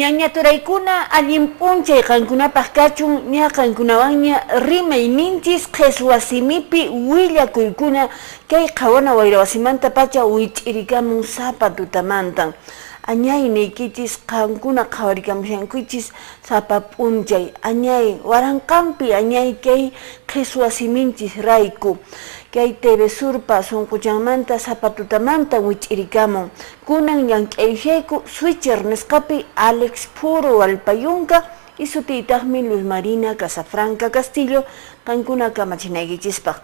Ñañaturaykuna allin p'unchay qankunapaq kachun ña qankunawanña rimay ninchis qhichwasimipi willakuykuna kay qhawana wayrawasimanta pacha wich'irikamun sapa tutamantan. Añay niykichis qankuna qhawarikamushankichis sapa p'unchay añay waranqanpi añay kay qhichwasiminchis rayku. Kay TV Surpa sunquchanmanta sapa tutamanta wich'irikamun. Kunan llank'ayshayku switcher nisqapi Alex Puro Walpayunqa y sutiytaqmi Luz Marina Casafranca Castillo qankuna kamachinaykichispaq.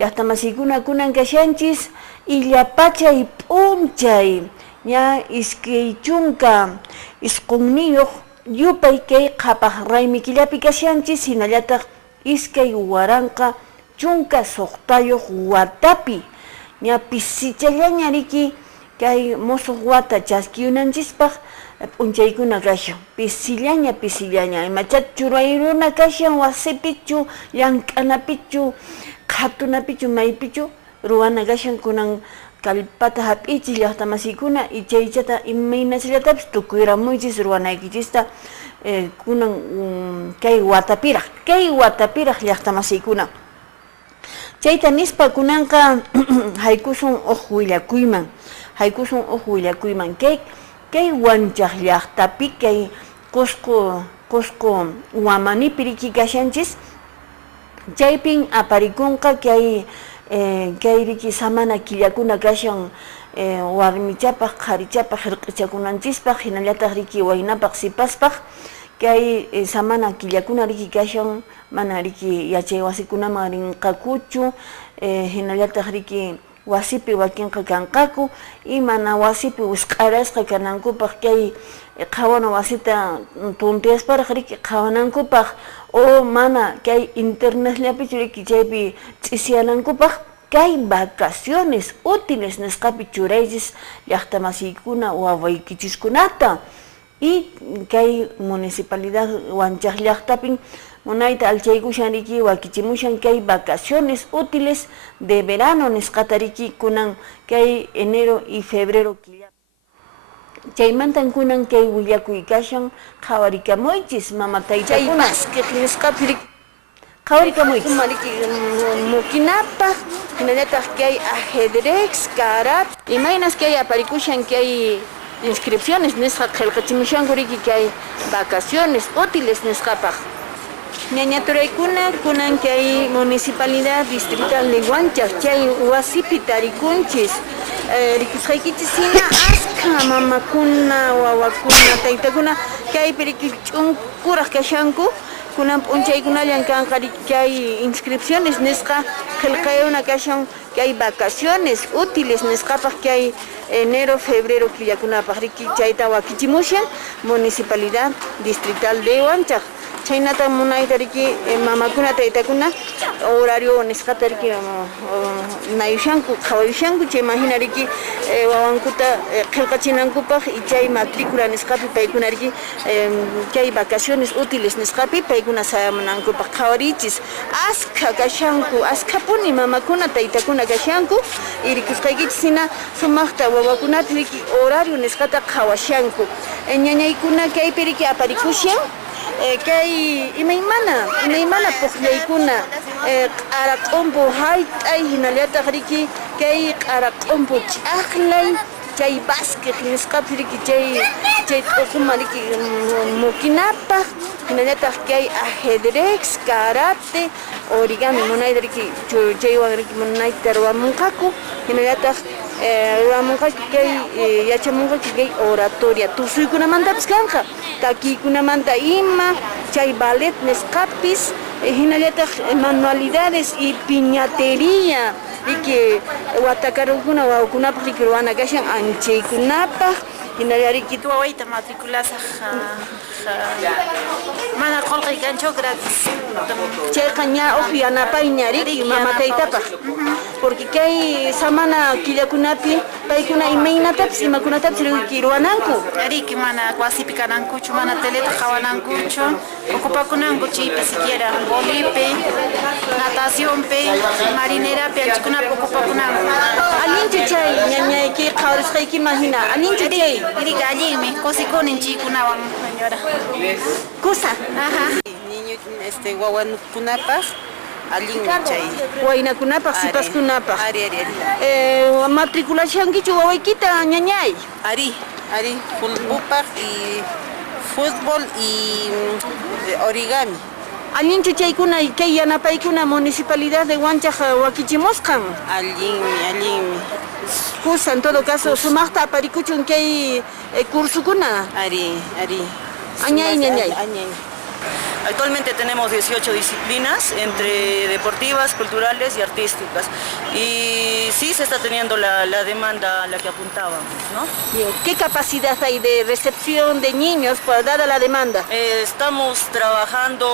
Llaqtamasiykuna kunan kashanchis illapachay p'unchay ña iskay chunka isqunniyuq yupay kay qhapaq raymikillapi kashanchis hinallataq iskay waranqa chunka suqtayuq watapi ña pisichallaña riki kay musuq wata chaskiyunanchispaq p'unchaykuna kashan pisillaña imachat churayruna kashan wasipichu llank'anapichu qhatunapichu maypichu ruwana kashan kunan kallpata hap'ichis llaqtamasiykuna y chaychata imaynachillatapis tukuyramuychis ruwanaykichista kunan kay watapiraq llaqtamasiykuna. Chayta nispa kunanqa haykusun uq willakuyman kay wanchaq llaqtapi kay qusqu wamanipi riki kashanchis chaypin aparikunqa kay riki samana killakuna kashan warmichapaq qharichapaq hirq'ichakunanchispaq hinallataq riki waynapaq sipaspaq kay samana killakuna riki kashan mana riki yachay wasikunaman rinqakuchu hinallataq riki wasipi wakinqa kanqaku y mana wasipi wisq'arasqa kanankupaq kay qhawana wasita tuntiyasparaq riki qhawanankupaq o mana kay internetllapichu riki chaypi ch'isianankupaq kay vacaciones útiles nisqapi churaychis llaqtamasiykuna wawaykichuskunata y kay municipalidad wanchaq llaqtapin munayta alchaykushan riki wakichimushan kay vacaciones útiles de verano nisqata riki kunan kay enero y febrero chaymantan kunan kay willakuy kashan qhawarikamunchis mama taytakuna nisqapi riki qhawarikamunchis mukinapaq hinallataq kay ajedrez karate imaynas kay aparikushan kay inscripciones nisqa qillqachimushanku riki kay vacaciones útiles nisqapaq. Ñañaturaykuna kunan kay municipalidad distrital de Huanchac chay wasipi tarikunchis rikusqaykichis hina askha mamakuna wawakuna taytakuna kaypi riki ch'unkuraq kashanku kunan p'unchaykunallan kanqa riki kay inscripciones nisqa qillqayuna kashan kay vacaciones útiles nisqapaq kay enero febrero killakunapaq riki chayta wakichimushan municipalidad distrital de Huanchac. Chaynata munayta riki mamakuna taytakuna horario nisqata riki nayushanku qhawayushanku chaymahina riki wawankuta qillqachinankupaq y chay matrícula nisqapi paykuna riki kay vacaciones útiles nisqapi paykuna sayamunankupaq qhawarichis askha kashanku askapuni mamakuna taytakuna kashanku y rikusqaykichis hina sumaqta wawakunapi riki horario nisqata qhawashanku ñañaykuna kaypi riki aparikushan kay imaymana puqllaykuna q'ara q'umpu hayt'ay hinallataq riki kay q'ara q'umpu ch'aqlay chay basquet nisqapi riki chay t'uquma riki mukinapaq hinallataq kay ajedrez karate origami munayta riki chaywan riki munayta ruwamunqaku hinallataq ruwamunqaki kay yachamunqaki kay oratoria tusuykunamantapis kanqa takiykunamanta ima chay ballet nisqapis hinallataq manualidades y piñatería riki watakarukuna wawkunapaq riki ruwana kashan anchaykunapaq hinalla riki wawayta matriculasaq mana qolqay kanchu gratis chayqa ña upiyanapayña riki mamataytapaq porque kay samana killakunapi paykuna imaynatapis imakunatapis riki ruwananku riki mana wasipi kanankuchu mana teleta qhawanankuchu ocupakunanku chaypi siquiera volipi natacionpi marinerapi anchikunapi ocupakunanku allinchu chay ñañayki qhawrisqayki imagina allinchu chay Irika allimi kusikunin chikunawan señora. kusa Niño wawakunapaq allinmi chay. waynakunapaq sipaskunapaq Ari. matriculacionkichu wawaykita ñañay Ari fulbupaq y fútbol y origami. allinchu chaykuna kay yanapaykuna municipalidad de Huanchaq wakichimusqan Allinmi. kusa en todo caso sumaqta aparikuchun kay kursukuna Ari. Añay. Actualmente tenemos 18 disciplinas entre deportivas, culturales y artísticas. Y sí se está teniendo la demanda a la que apuntábamos, ¿no? Bien. ¿Qué capacidad hay de recepción de niños dada la demanda? Estamos trabajando,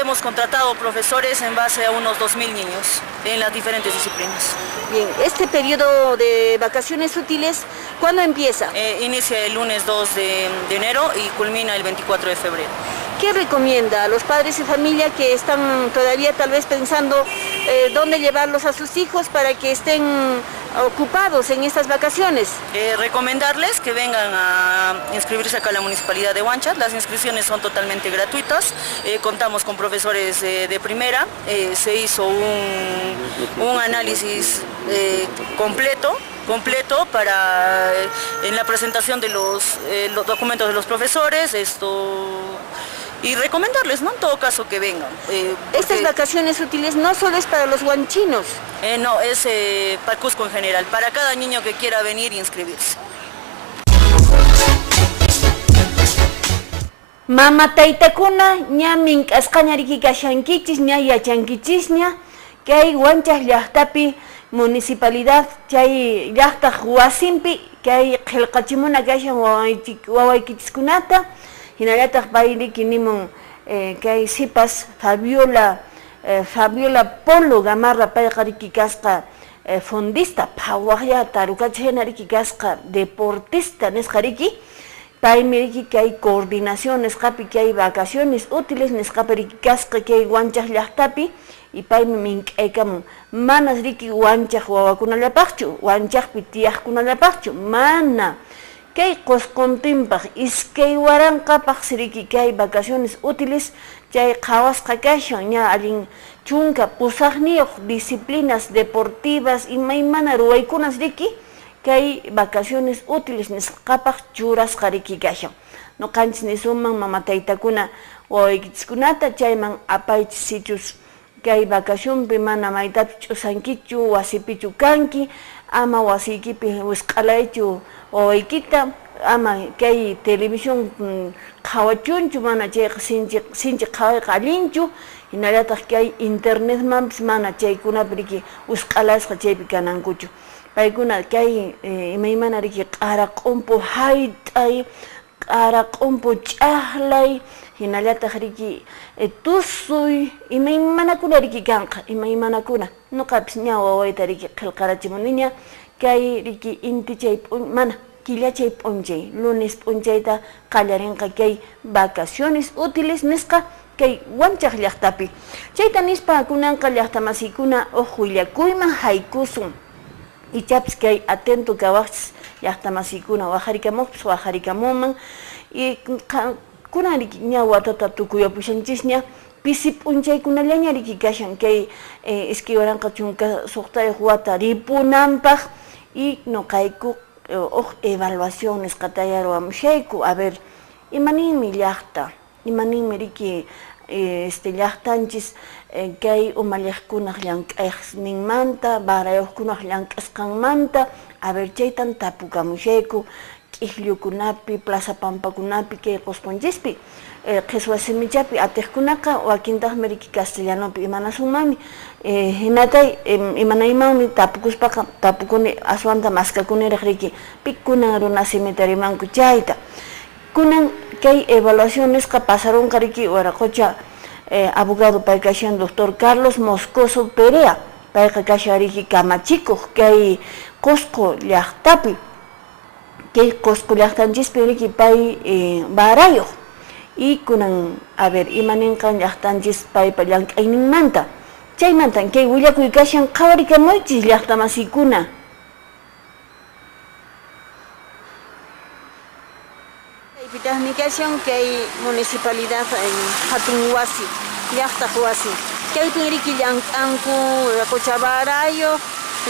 hemos contratado profesores en base a unos 2.000 niños en las diferentes disciplinas. Bien, este periodo de vacaciones útiles, ¿cuándo empieza? Inicia el lunes 2 de enero y culmina el 24 de febrero. ¿Qué recomienda a los padres y familia que están todavía tal vez pensando dónde llevarlos a sus hijos para que estén ocupados en estas vacaciones? Recomendarles que vengan a inscribirse acá a la Municipalidad de Huanchas. Las inscripciones son totalmente gratuitas. Contamos con profesores de primera. Se hizo un análisis completo para en la presentación de los documentos de los profesores, y recomendarles, ¿no? En todo caso que vengan. Estas vacaciones útiles no solo es para los huanchinos. No, es para Cusco en general, para cada niño que quiera venir y inscribirse. Mama taytakuna ña mink'asqañariki kashankichis ña yachankichis kay Huanchaq llaqtapi municipalidad chay llaqtaq wasinpi kay qillqachimuna kashan wawaykichaskunata hinallataq payriki nimun kay sipas Fabiola Polo Gamarra payqa riki kasqa fondista phawaqlla tarukachiqhina riki kasqa deportista nisqa riki paymi riki kay coordinación nisqapi kay vacaciones útiles nisqapi riki kasqa kay Huanchaq llaqtapi y paymi mink'aykamun manas riki Huanchaq wawakunallapaqchu Huanchaqpi tiyaqkunallapaqchu mana kay Qusquntinpaq iskay waranqapaq siriki kay vacaciones útiles chay qhawasqa kashan ña allin chunka pusaqniyuq disciplinas deportivas imaymana ruwaykunas riki kay vacaciones útiles nisqapaq churasqa riki kashan nuqanchis nisuman mama taytakuna wawaykichaskunata chayman apaychis sichus kay vacacionpi mana maytapi ch'usankichu wasipichu kanki ama wasiykipi wisq'alaychu wawaykita ama kay televisión qhawachunchu mana chayqa sinchi qhawayqa allinchu hinallataq kay internetmanpis mana chaykunapi riki wisq'alasqa chaypi kanankuchu paykuna kay imaymana riki q'ara q'umpu hayt'ay q'ara q'umpu ch'aqlay hinallataq riki tusuy imaymanakuna riki kanqa imaymanakuna nuqapis ña wawayta riki qillqarachimuniña kay riki inti chay mana killachay p'unchay lunes p'unchayta qallarinqa kay vacaciones útiles nisqa kay Huanchaq llaqtapi chayta nispa kunanqa llaqtamasiykuna willakuyman haykusun ichapis kay atento kawaqchis llaqtamasiykuna waqharikamuqpis waqharikamunman y kunan riki ña watata tukuyapushanchisña pisi p'unchaykunallaña riki kashan kay iskiwaranqa chunka suqtayuq wata ripunanpaq y nuqayku evaluaciones qatayarwamushayku a ver imaninmi llaqta imaninmi riki llaqtanchis kay umalliqkunaq llank'ayqninmanta barayuqkunaq llank'asqanmanta a ver chaytan tapukamushayku q'illukunapi plaza pampakunapi kay Qusqunchikpi qhiswa simichapi atiqkunaqa wakintaqmi riki castellanopi imanasunmanmi hinatay imanaymanmi tapukuspaqa tapukuni aswanta maskakuniraq riki pikkunan runa simita rimanku chayta kunan kay evaluacionesqa pasarunqa riki waraqucha abogado pay kashan doctor Carlos Moscoso Perea payqa kashan riki kamachikuq kay Qusqu llaqtapi kay Qusqu llaqtanchispi riki pay barayuq y kunan a ver imaninqa llaqtanchis paypa llank'ayninmanta chaymantan kay willakuy kashan qhawarikamunchis llaqtamasiykuna comunicación que hay municipalidad en Hatunhuasi, Llaqtahuasi. Que hay pinriki Llanq'anku, Cochabarayo,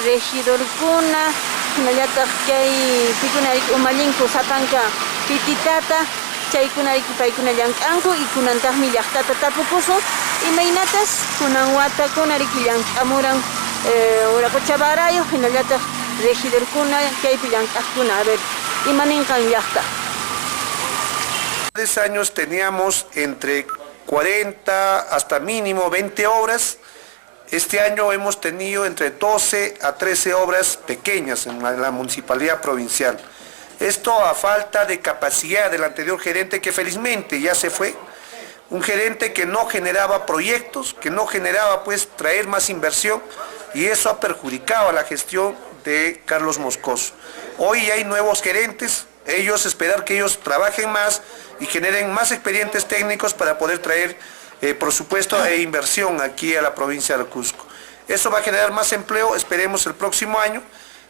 regidor Kuna, que hay picunarik Umalinku, Sapanca, Pititata, Chaykunarik Paikuna Llanq'anku y Kunantahmi Llaqtata Tapukusu, y Meinatas, Kunanwata, Kunariki Llanq'amuran, Cochabarayo, regidor Kuna, que hay Llanq'akuna, a ver, y Maninkan Llaqta. 3 años teníamos entre 40 hasta mínimo 20 obras. Este año hemos tenido entre 12 a 13 obras pequeñas en la municipalidad provincial. Esto a falta de capacidad del anterior gerente, que felizmente ya se fue. Un gerente que no generaba proyectos, que no generaba pues traer más inversión, y eso ha perjudicado a la gestión de Carlos Moscoso. Hoy hay nuevos gerentes, esperar que ellos trabajen más y generen más expedientes técnicos para poder traer presupuesto e inversión aquí a la provincia del Cusco. Eso va a generar más empleo, esperemos el próximo año.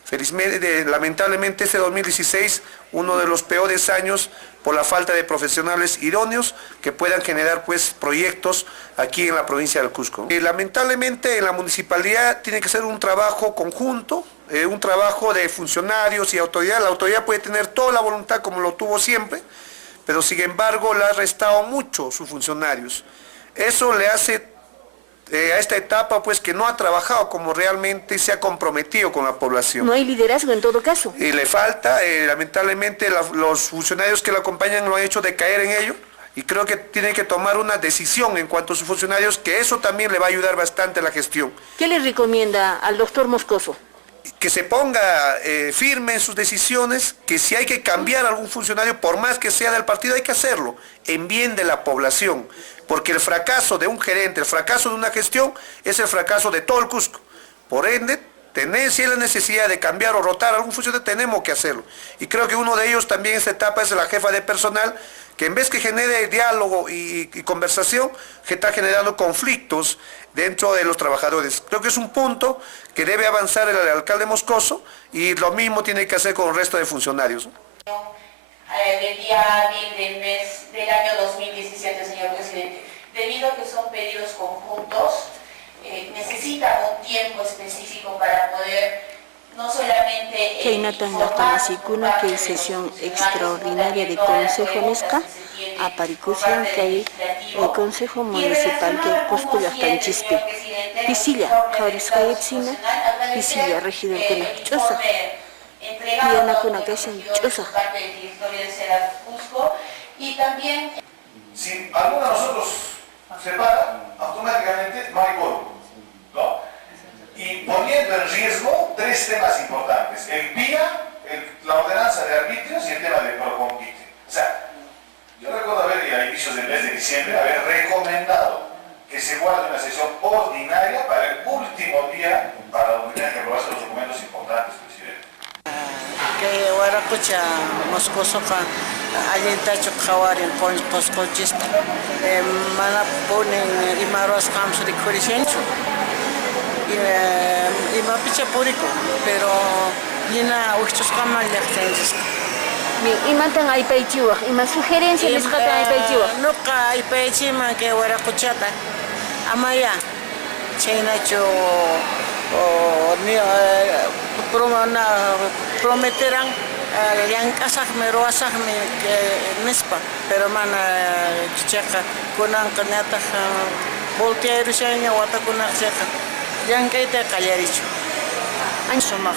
Felizmente, lamentablemente este 2016, uno de los peores años por la falta de profesionales idóneos que puedan generar pues proyectos aquí en la provincia del Cusco. Lamentablemente en la municipalidad tiene que ser un trabajo conjunto, un trabajo de funcionarios y autoridad. La autoridad puede tener toda la voluntad como lo tuvo siempre, pero sin embargo le ha restado mucho sus funcionarios. Eso le hace a esta etapa pues que no ha trabajado como realmente se ha comprometido con la población. No hay liderazgo en todo caso. Y le falta, lamentablemente los funcionarios que lo acompañan lo han hecho decaer en ello, y creo que tiene que tomar una decisión en cuanto a sus funcionarios, que eso también le va a ayudar bastante a la gestión. ¿Qué le recomienda al doctor Moscoso? Que se ponga firme en sus decisiones, que si hay que cambiar a algún funcionario, por más que sea del partido, hay que hacerlo, en bien de la población, porque el fracaso de un gerente, el fracaso de una gestión, es el fracaso de todo el Cusco. Por ende, si hay la necesidad de cambiar o rotar a algún funcionario, tenemos que hacerlo. Y creo que uno de ellos también en esta etapa es la jefa de personal, que en vez que genere diálogo y conversación, que está generando conflictos dentro de los trabajadores. Creo que es un punto que debe avanzar el alcalde Moscoso, y lo mismo tiene que hacer con el resto de funcionarios. Del día hábil del mes del año 2017, señor presidente, debido a que son pedidos conjuntos, necesitan un tiempo específico para poder no solamente Keinatan Yatamasicuna, que hay sesión extraordinaria de Consejo Mesca, aparicución que hay el Consejo Municipal que Cusco Yactanchispe, Pisilla, Kauriscayetzina, Pisilla, regidor de la Choza, y Ana Kunakaisen Choza. Si alguno de nosotros se para, automáticamente no hay quórum, ¿no? Y poniendo en riesgo 3 temas importantes: el PIA, la ordenanza de arbitrios y el tema de procompite. O sea, yo recuerdo a inicios del mes de diciembre, haber recomendado que se guarde una sesión ordinaria para el último día, para donde tengan que aprobarse los documentos importantes, presidente. Que Huaracucha Moscosoca alentacho Jawarin Coscochista mana ponen Imaros Camps de Coricencho y Mapicha Púrico, pero Lina Uchos Camal de Actensis. ¿Y matan a Ipaichiwa? ¿Y más sugerencias les tratan a Ipaichiwa? No, Ipaichima que Huaracuchata Amaya Chenacho prometerán yang asah mero asah mespa, pero mana chicha kunang kanyata voltea rusanya wata kunang chicha yang kaita kayaricho ansoma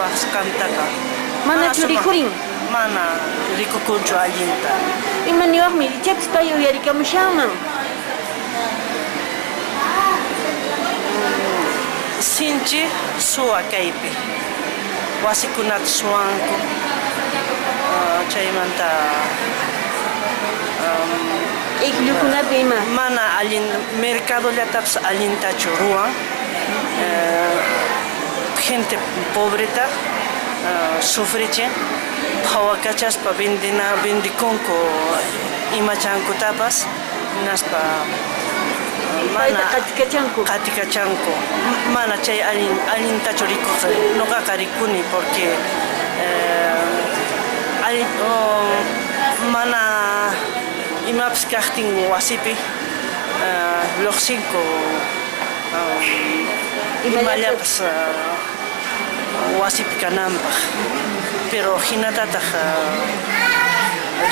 ras kantaka Mana churikurin? mana rico concho alinta ¿Y maniwag mi chips payo yarika mushaman? Sinchi sua kaipi wasikunat suanko chaymanta Iklukuna pema. mana alin mercado llataps alintacho ruan gente pobreta sufriche hawakachaspa vendiconco imachanco tapas naspa mana katikachanco mana chay alintacho rico no cacaricuni porque mana imapas kaqtin wasipi lluqsinku imallapas wasipi kananpaq pero hinatataq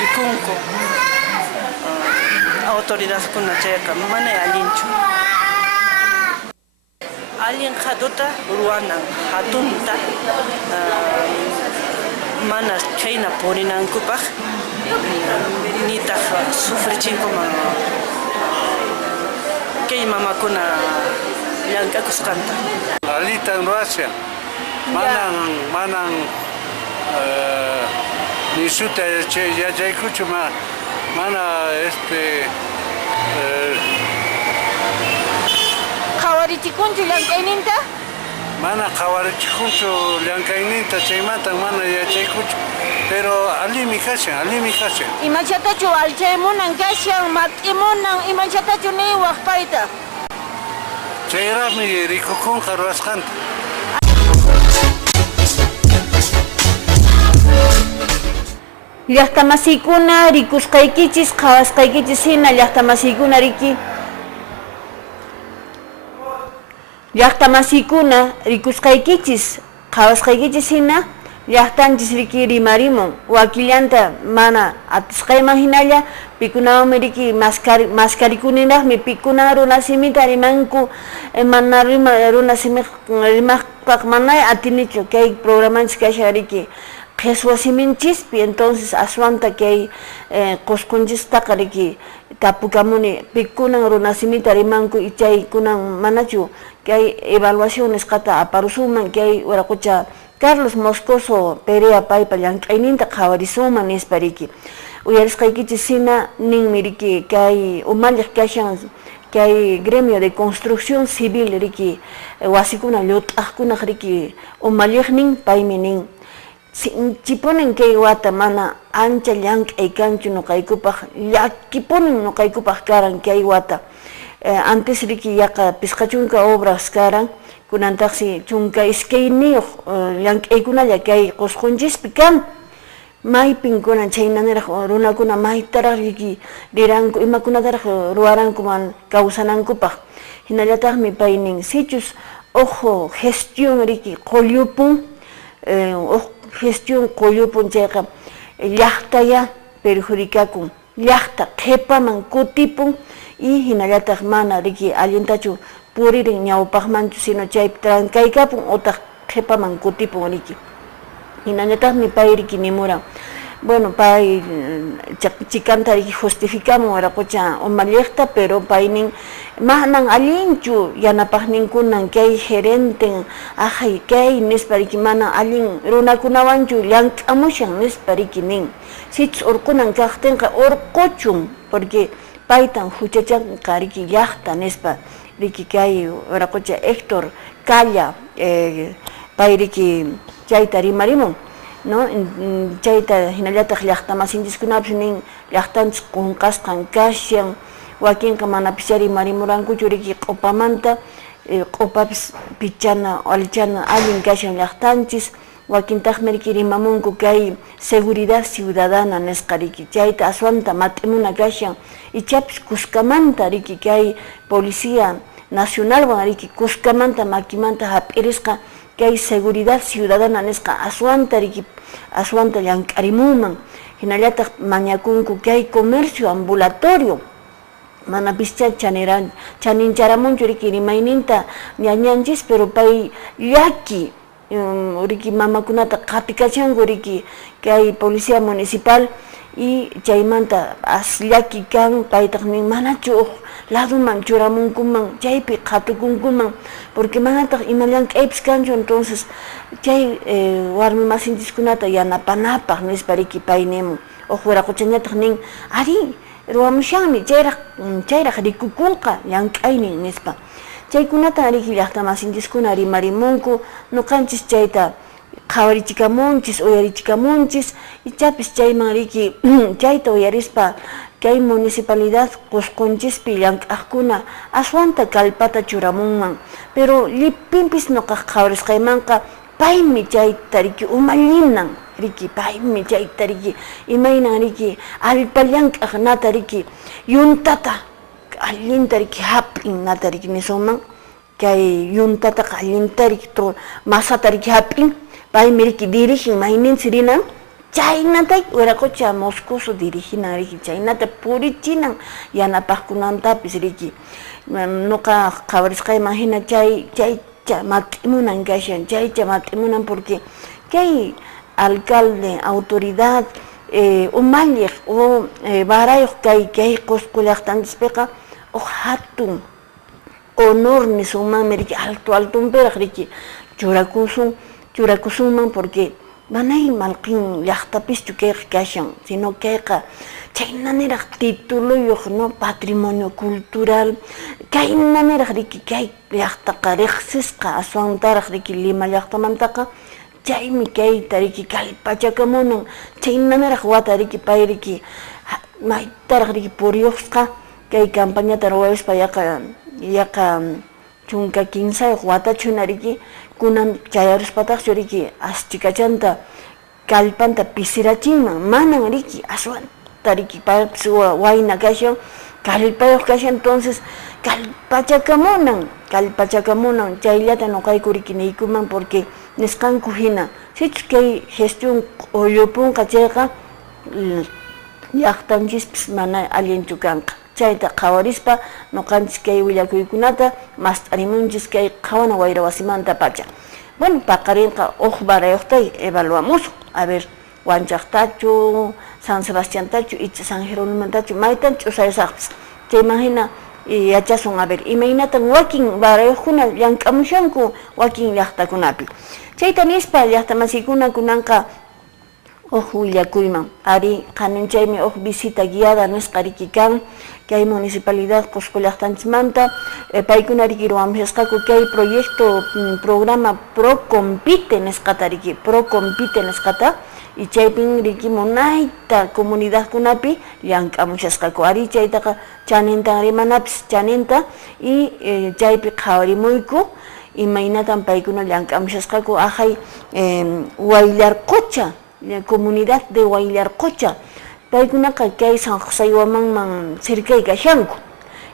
rikunku autoridadkuna chayqa mana allinchu allin qhatuta ruwanan hatunta mana chayna purinankupaq nitaq sufrichinkuman kay mamakuna llank'akusqanta alitan ruwasqa manan nisuta yachaykuchu mana qhawarichikunchu llank'ayninta mana qhawarichikunchu llank'ayninta chaymanta mana yachaykuchu pero allimi kashan imachatachu alchaymunan kashan mat'imunan imachatachu niwaq payta chayraqmi rikukunqa ruwasqanta llaqtamasiykuna rikusqaykichis qhawasqaykichis hina llaqtamasiykuna riki llaqtamasiykuna rikusqaykichis qhawasqaykichis hina llaqtanchis riki rimarimun wakillanta mana atisqayman hinalla pikunawanmi riki maskarikuninaqmi pikuna runa simita rimanku mana runa simi rimaqpaq mana atinichu kay programanchis kasha riki qheswa siminchispi entonces aswanta kay qusqunchistaqa riki tapukamuni pikunan runa simita rimanku y chaykunan manachu kay evaluación nisqata aparusuman kay waraqucha Carlos Moscoso Perea paypa llank'ayninta qhawarisuman nispa riki uyarisqaykichis hina ninmi riki kay umallaq kashan kay gremio de construcción civil riki wasikuna llut'aqkunaq riki umallaqnin paymi nin chipunin kay wata mana ancha llank'ay kanchu nuqaykupaq llakipunin nuqaykupaq karan kay wata antes riki yaqa pisqachunka obras karan kunantaqsi chunka iskayniyuq llank'aykunalla kay qusqunchis kan maypin kunan chaynaniraq runakuna maytaraq riki riranku imakunataraq ruwarankuman kawsanankupaq hinallataqmi pay nin sichus ojo gestión riki qullupun gestión qullupun chayqa llaqtaya perjudicakun llaqta qhipaman kutipun y hinallataq mana riki allintachu puririn ñawpaqmanchu sino chaypi trankaykapun utaq qhipaman kutipun riki hinallataqmi pay riki nimuran bueno pay chikanta riki justificamun waraqucha umallaqta pero paynin manan allinchu yanapaqninkunan kay gerenten ajay kay nispa riki mana allin runakunawanchu llank'amushan nispa riki nin sichus urqunan kaqtinqa urquchun porque paytan huchachanqa riki llaqta nispa riki kay waraqucha Héctor Calla pay riki chayta rimarimun no chayta hinallataq llaqtamasinchikkunapis nin llaqtanchis qunqasqan kashan wakinqa mana pichari marimurankuchu riki q'upamanta q'upapis pichana alchana allin kashan llaqtanchis wakintaqmi riki rimamunku kay seguridad ciudadana nisqa riki chayta aswanta mat'imuna kashan ichapis kuskamanta riki kay policía nacionalwan riki kuskamanta makimanta hap'irisqa kay seguridad ciudadana nisqa aswanta riki aswanta llank'arimuman hinallataq mañakunku kay comercio ambulatorio mana pischa chanincharamunchu riki rimayninta ñañanchis pero pay llaki riki mamakunata qatikachanku riki kay policía municipal y chaymanta llaki kan paytaq nin manachu laduman churamunkuman chaypi qhatukunkuman porque manataq ima llank'aypis kanchu entonces chay warmi masinchikkunata yanapanapaq nispa riki pay nimun waraquchañataq nin ari ruwamushanmi chayraq rikukunqa llank'aynin nispa chaykunata riki llaqtamasinchiskuna rimarimunku nuqanchis chayta qhawarichikamunchis uyarichikamunchis ichapis chayman riki chayta uyarispa kay municipalidad qusqunchispi llank'aqkuna aswanta kallpata churamunman pero llipinpis nuqaq qhawarisqaymanqa paymi chayta riki umallinan riki paymi chayta riki imayna riki allpallanqa nata riki yuntata allinta riki hap'in nata riki nisuman kay yuntata allinta riki masata riki hap'in paymi riki dirigin mayninsi rinan chaynatay wiraqucha Moscoso diriginan riki chaynata purichinan yanapaqkunantapis riki nuqa qawarisqayman hina chaycha mat'imunan kashan chaycha mat'imunan porque kay alcalde autoridad umalliq o barayuq kay Qusqu llaqtanchispiqa hatun honor nisumami riki altunpiraq riki churakusunman porque manay malqin llaqtapischu kayqa kashan sino kayqa chaynaniraq tituluyuq no patrimonio cultural kaynaniraq riki kay llaqtaqa riqsisqa aswantaraq riki Lima llaqtamantaqa chaymi kayta riki kallpachakamunan chaynaniraq wata riki pay riki maytaraq riki puriyuqsqa kay campañata ruwayuspa yaqa chunka 15 watachuna riki kunan chayaruspataqchu riki aschikachanta kallpanta pisirachinman manan riki aswanta riki paypis wayna kashan kallpayuq kashan entonces kallpachakamunan chayllata nuqayku riki niykuman porque nisqanku hina sichu kay gestión uyupunqa chayqa llaqtanchispis mana allinchu kanqa chayta qawarispa nuqanchis kay willakuykunata mast'arimunchis kay qhawana wayra wasimanta pacha bueno paqarinqa barayuqtay evaluamos a ver Wanchaqtachu San Sebastiantachu icha San Jerónimantachu maytan ch'usayusaqpis chayman hina yachasun a ver imaynatan wakin barayuqkuna llank'amushanku wakin llaqtakunapi chayta nispa llaqtamasiykuna kunanqa willakuyman ari qaninchaymi visita guiada nisqa riki kan kay municipalidad Qusqu llaqtanchimanta paykuna riki ruwamuyasqaku kay proyecto programa Procompite nisqata riki Procompite nisqata y chaypin riki munayta comunidadkunapi llank'amushasqaku ari chaytaqa chanintan rimanapis chaninta y chaypi qhawarimuyku imaynatan paykuna llank'amushasqaku ajay Wayllarqucha comunidad de Wayllarqucha paykunaqa kay San José Guamanman cercay kashanku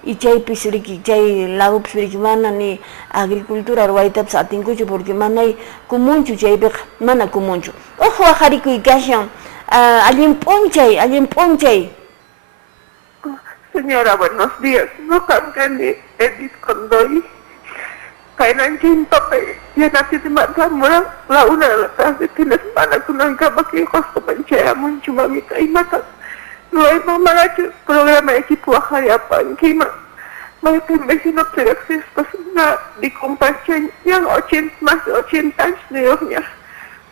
y chaypis riki chay lagopis riki mana ni agricultura ruwaytapas atinkuchu porque manay kumunchu chaypiqa mana kumunchu wajarikuy kashan allin p'unchay Señora, buenos días. No cambien Edith Condoy. Kainanchin pape, ya nací de Matamora, la 1 de la tarde, tienes pana con un cama que justo panchea mucho mamita y mata. Luego mamá ha hecho programa de equipo a Jariapan, que me vecino te existe una de compasión, ya más de 80 años de oña.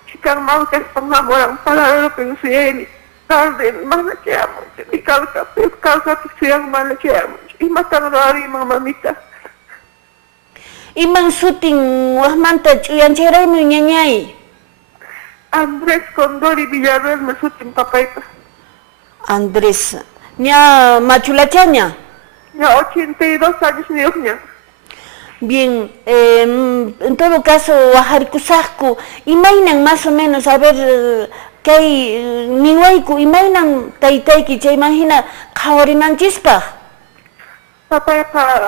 Chica mal que están enamorados para lo que se en tarde, más que amo, y calca que se llama mal que amo, y matan a mi mamita. Iman suting wahmanta chuyanchiraymi ñañay Andrés Condori Villarreal me sutin papayta Andrés ña machulachaña ya 82 años ni ña bien en todo caso waharikusaqku imaynan más o menos a ver kay niwayku imaynan taytayki chayman hina qhawarimanchispaq Papá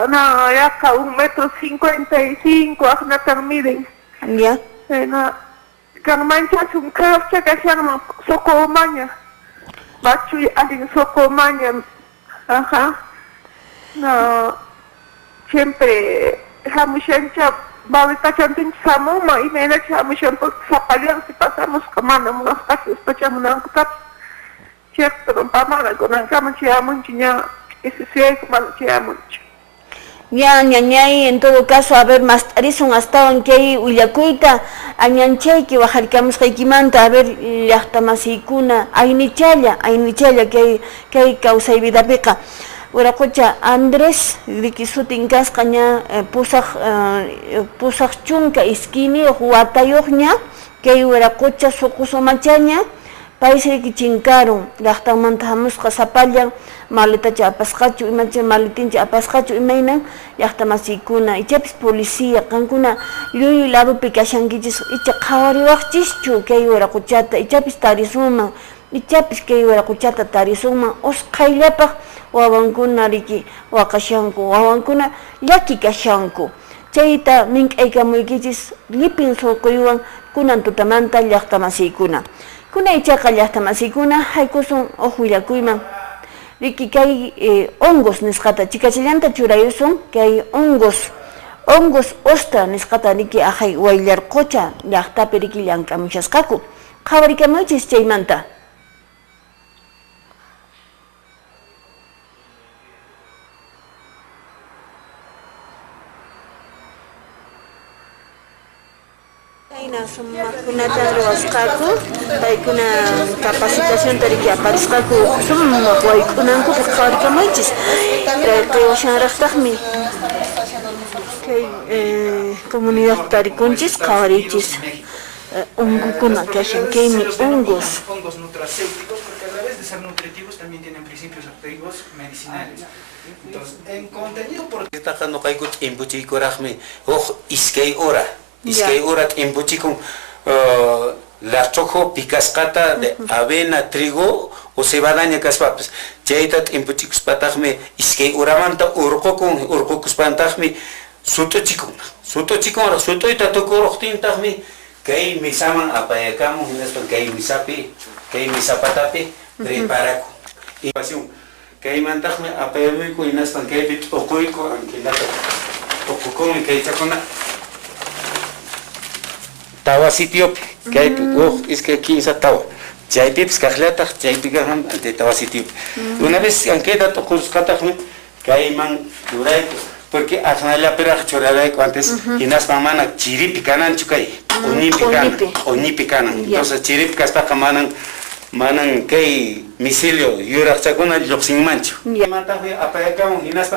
na yaka 1,55 m na termiden. Ya. Na kang mancha sum kafcha kasyan soko manya. Bachu aling soko manya. Ajá. Na siempre hamushancha bawita chantin samuma y mena hamushan por sapalian si pasamos kamana unos casos pachamos na kutat. Cierto, pamana con ang kamancha munchinya Ya ñañay en todo caso a ver más tarison hasta en que willakuyta añanchayki wajarikamusqaykimanta a ver llaqtamasikuna aynichalla kay kawsayvidapiqa wiraqucha Andrés riki sutin kasqa ña pusaq chunka iskiniyuq watayuqña kay wiraqucha suqusumachaña paisriki chinkaron llaqtamanta hamusqa sapallan maletacha apasqachu imacha maletincha apasqachu imaynan llaqta masiykuna ichapis policía qankuna llullu ladopi kashankichis icha qhawariwaqchischu kay wiraquchata ichapis tarisunman ichapis kay wiraquchata tarisunman usqhayllapaq wawankuna riki waqashanku wawankuna llaki kashanku chayta mink'aykamuykichis llipin surquywan kunan tutamanta llaqta masiykuna kuna ichaqa llaqta masiykuna haykusun willakuyman riki kay hongos nisqata chikachallanta churayusun kay hongos ostra nisqata riki ahay wayllarqucha llaqtapi riki llamk'amushasqaku qhawarikamunchis chaymanta sumakkunata ruwasqaku paykuna capacitación tariki aparisqaku sumaq waykunankupi qhawarikamunchis traerqiwashanraqtaqmi kay comunidad tarikunchis qhawarichis hongukuna kashan kaymi hongos nutracéuticos porque a la vez de ser nutritivos también tienen principios activos medicinales. Entonces, en contenido por esta no caigo en buchicorajme iskay ora en buchicon la choco picascata de avena, trigo o cebadaña caspapas. Chaitat en buchicos patajme iskay oramanta urcocus pantajme suto chico ahora suto y tatoco rojtintajme kay misaman apayacamo esto kay misapi kay misapatapi preparaco y pasión kay mantajme apayamico y nastan kay bit okoiko anquilata okukon kay chacona tawa sitio kay es que 15 tawa chaypips kajlata chaypigahan ante tawa sitio una vez anqueta tocos katajme kay man duraico porque la pera chorada antes y nas mamana chiripi canan chukai onipi canan entonces chiripi caspa kamanan manan kay misilio yura chakuna loxin mancho manta apayakam y nas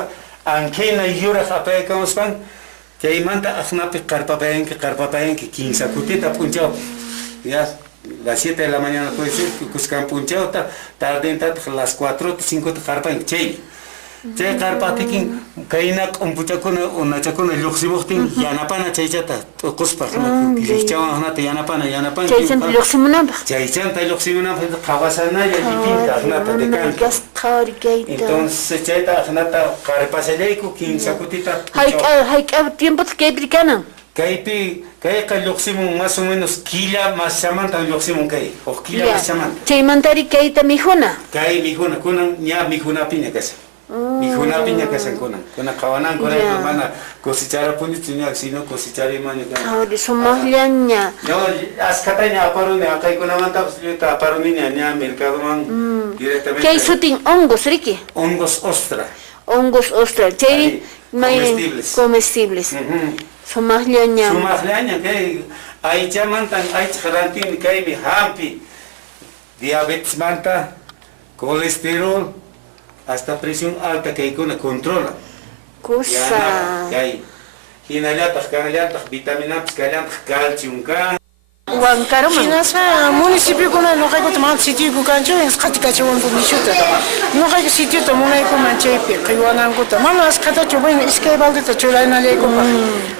ankena yura apayakam span kay manta afnapi carpapayan que 15 kutita punchao ya las 7 de la mañana puede ser que cuscan punchao tarde las 4 5 carpan chay chay carpatikin kaynak umpuchakuna unachakuna lluqsimuqtin yanapana chaychata tuquspa lichawan hnata yanapan chaychanta lluqsimunanpaq chaychanta lluqsimunanpaq qawasanalla llipinta hnata de canto entonces chayta hnata qarpasallayku 15 kutita hayk'a tiempota kaypi kanan kayqa lluqsimun más o menos killa más samanta lluqsimun kay killa más samanta chaymantari kayta mijuna kay mijuna kunan ña mijunapiña kasa mijuna piña que se encunan, con la cabana con la hermana cosechar a punitiña, sino cosechar y mañana. Ahora somos leña. No, ascataña aparu ne acá con la manta pues yo ta aparu niña ña mercado man directamente. ¿Qué hay sutin hongos Ricky? Hongos ostra. Hongos ostra, cherry, comestibles. Somos leña. Somos leña que hay chamantan, hay charantin que hay hampi, diabetes manta, colesterol. Hasta presión alta que hay con controla. Cosa. Y vitaminas, calcium, Huancaroma. Nasa municipio con no hay que tomar sitio con cancho en Scaticacho un pumichuta. No hay que sitio tomar una con manchepe, que guanan gota. Mama es catacho bueno, es que valde te chula en la ley con.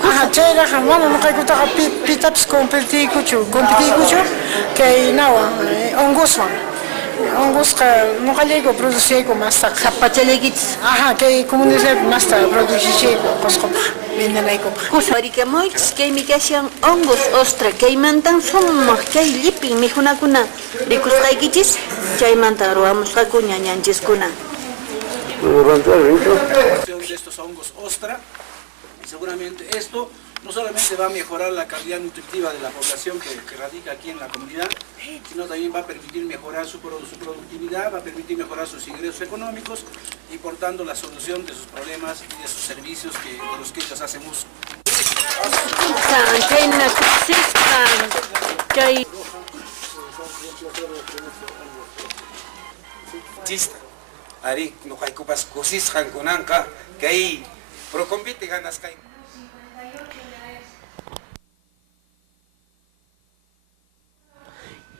Ajá, chera, jamón, no hay que tomar pitaps competir cucho, que no, ongoswan. Hongos no hay que producir como hasta zapachaleguits. Ajá, que comunidad más hasta producir pues como venden ahí como. Cosa marica moix que mi cashan hongos ostra que mantan somos que lipin mi juna kuna ricos laikichis que mantan roamos ka kunya ñanchis kuna. De estos hongos ostra y seguramente esto no solamente va a mejorar la calidad nutritiva de la población que radica aquí en la comunidad, sino también va a permitir mejorar su productividad, va a permitir mejorar sus ingresos económicos y por tanto la solución de sus problemas y de sus servicios de los que ellos hacen uso. Ari, no hay copas cosis hankunanka, que ahí procompite ganas kai.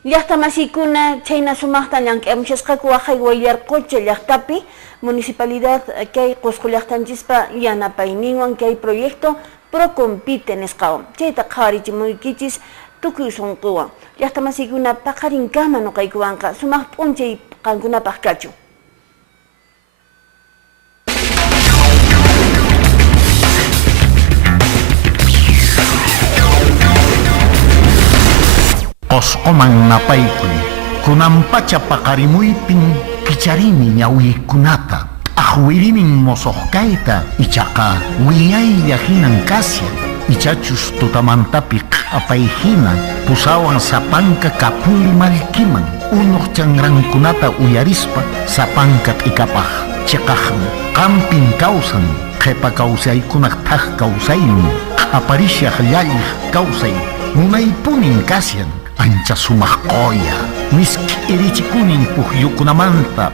llaqta masikuna chayna sumaqta llank'amushasqaku waqhaywayarqucha llaqtapi municipalidad kay Qusqu llaqtanchispa yanapayninwan kay proyecto Procompite nisqawan chayta qhawarichimunkichis tukuy sunquwan llaqta masikuna paqarinkama nuqaykuwanqa sumaq p'unchay qankunapaq kachu. Qusquman napaykuy kunampacha paqarimuypin kicharini ñawiykunata ahwirimin mosoqkayta ichaqa wiyaylla hinan kasyan ichachus tutamantapi q'apayhina pusawan sapanka kapuli malkiman unuq chanrankunata uyarispa sapanka t'ikapaq chiqaqmi qampin kawsan qhipa kawsaykunaq thaq kawsaymi q'aparishaq llalliq kawsay munaypunin kasyan ancha sumaq qoya miski irichikunin pukyukunamanta